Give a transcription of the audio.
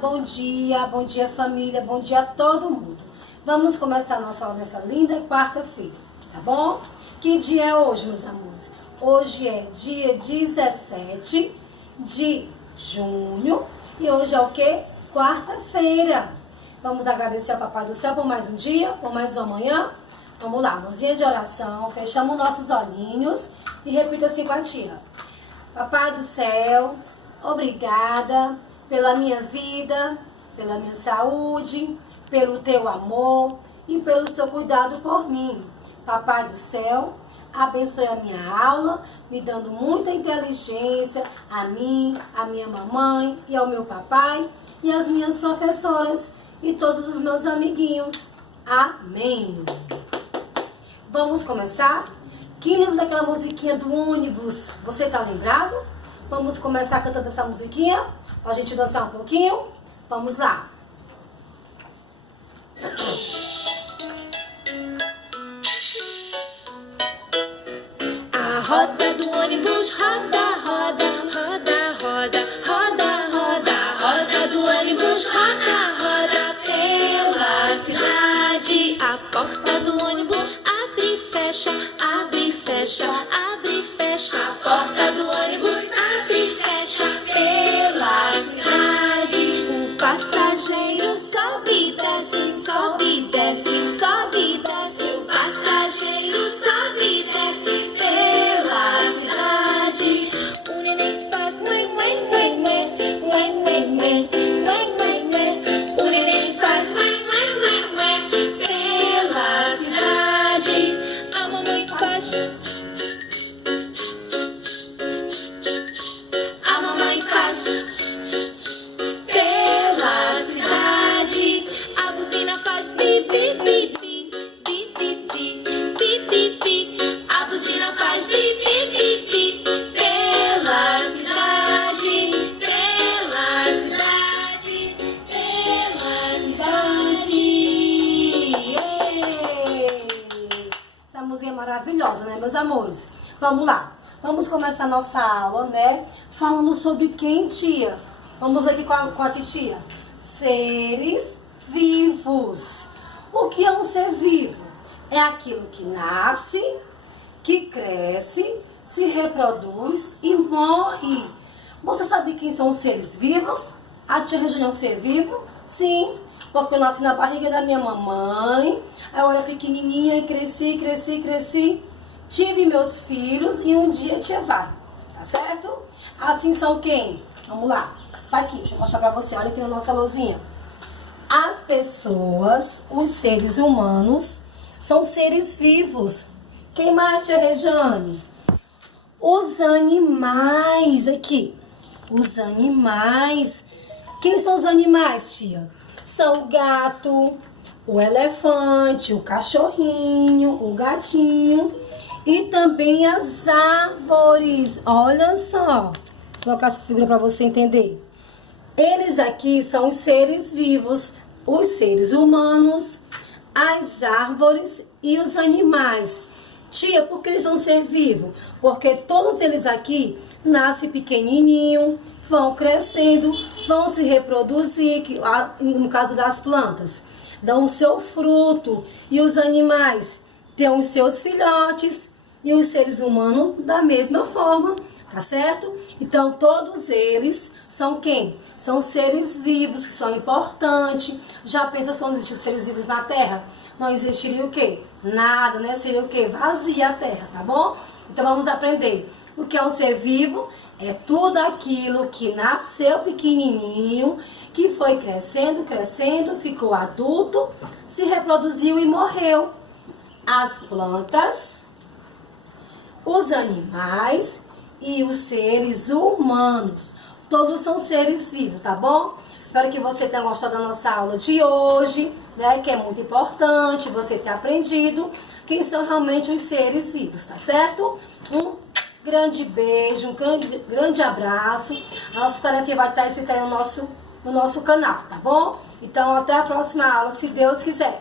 bom dia família, bom dia a todo mundo. Vamos começar a nossa aula nessa linda quarta-feira, tá bom? Que dia é hoje, meus amores? Hoje é dia 17 de junho e hoje é o quê? Quarta-feira. Vamos agradecer ao Papai do Céu por mais um dia, por mais uma manhã. Vamos lá, mãozinha de oração, fechamos nossos olhinhos e repita assim com a tia. Papai do Céu, obrigada pela minha vida, pela minha saúde, pelo teu amor e pelo seu cuidado por mim. Papai do Céu, abençoe a minha aula, me dando muita inteligência a mim, a minha mamãe e ao meu papai e as minhas professoras e todos os meus amiguinhos. Amém. Vamos começar? Quem lembra daquela musiquinha do ônibus? Você tá lembrado? Vamos começar cantando essa musiquinha? Pra gente dançar um pouquinho? Vamos lá. A roda do ônibus roda, roda, roda, roda, roda, roda. A roda do ônibus roda, roda pela cidade. A porta do ônibus abre e fecha, abre e fecha, abre e fecha. A porta do ônibus abre e fecha pela cidade. O passageiro sobe e desce, sobe e desce, sobe e desce. O passageiro sobe e desce pela cidade. O neném faz ué, ué, ué, ué, ué, ué, ué, ué, ué, ué. O neném faz ué, ué, ué, ué, pela cidade. A mamãe faz a mamãe faz pela cidade. A buzina faz bi, bi, bi, bi, bi, bi, bi, bi, bi, bi. A buzina faz bi, bi, bi, bi, pela cidade, pela cidade, pela cidade. Essa música é maravilhosa, né, meus amores? Vamos lá. Vamos começar nossa aula, né? Falando sobre quem, tia? Vamos aqui com a titia. Seres vivos. O que é um ser vivo? É aquilo que nasce, que cresce, se reproduz e morre. Você sabe quem são os seres vivos? A tia Regina é um ser vivo? Sim, porque eu nasci na barriga da minha mamãe. Aí eu era pequenininha e cresci, cresci, cresci. Tive meus filhos e um dia tia vai, tá certo? Assim são quem? Vamos lá, tá aqui, deixa eu mostrar pra você, olha aqui na nossa lousinha. As pessoas, os seres humanos, são seres vivos. Quem mais, tia Rejane? Os animais, aqui. Os animais. Quem são os animais, tia? São o gato, o elefante, o cachorrinho, o gatinho. E também as árvores. Olha só. Vou colocar essa figura para você entender. Eles aqui são os seres vivos, os seres humanos, as árvores e os animais. Tia, por que eles são ser vivo? Porque todos eles aqui nascem pequenininho, vão crescendo, vão se reproduzir, no caso das plantas, dão o seu fruto. E os animais têm os seus filhotes. E os seres humanos da mesma forma, tá certo? Então, todos eles são quem? São seres vivos, que são importantes. Já pensou se não existissem seres vivos na Terra? Não existiria o quê? Nada, né? Seria o quê? Vazia a Terra, tá bom? Então, vamos aprender. O que é um ser vivo? É tudo aquilo que nasceu pequenininho, que foi crescendo, crescendo, ficou adulto, se reproduziu e morreu. As plantas, os animais e os seres humanos. Todos são seres vivos, tá bom? Espero que você tenha gostado da nossa aula de hoje, né? Que é muito importante você ter aprendido quem são realmente os seres vivos, tá certo? Um grande beijo, um grande abraço. A nossa tarefa vai estar escrita aí no nosso canal, tá bom? Então, até a próxima aula, se Deus quiser.